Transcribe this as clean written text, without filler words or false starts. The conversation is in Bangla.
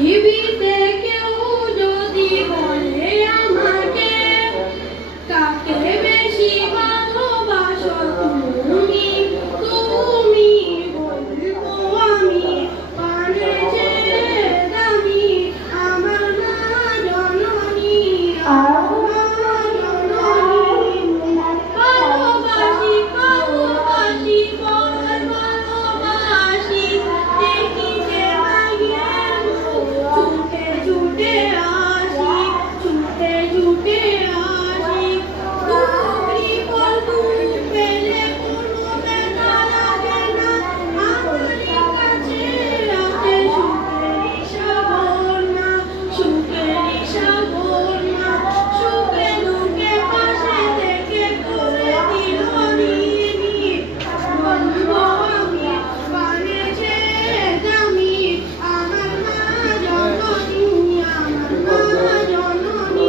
পৃথিবীতে কেউ যদি বলে আমাকে কাকে বেশি ভালোবাসো তুমি, তুমি বলবো আমি প্রাণে যে দামি আমার মা জননী, আমার জননী। ভালোবাসি ভালোবাসি বড় ভালোবাসি, দেখি যে মায়ের মুখ ছুটে ছুটে আসি, ছুটে ছুটে আসি। তুমি পর তুমি পেলে কোনো ব্যথা লাগে না, আমারই কাছে আছে সুখেরই সাগর মা, সুখেরই সাগর মা। সুখে দুঃখে পাশে থেকে করে দিল নিয়ে, বলবো আমি প্রাণে যে দামি আমার মা জননী, আমার মা জননী।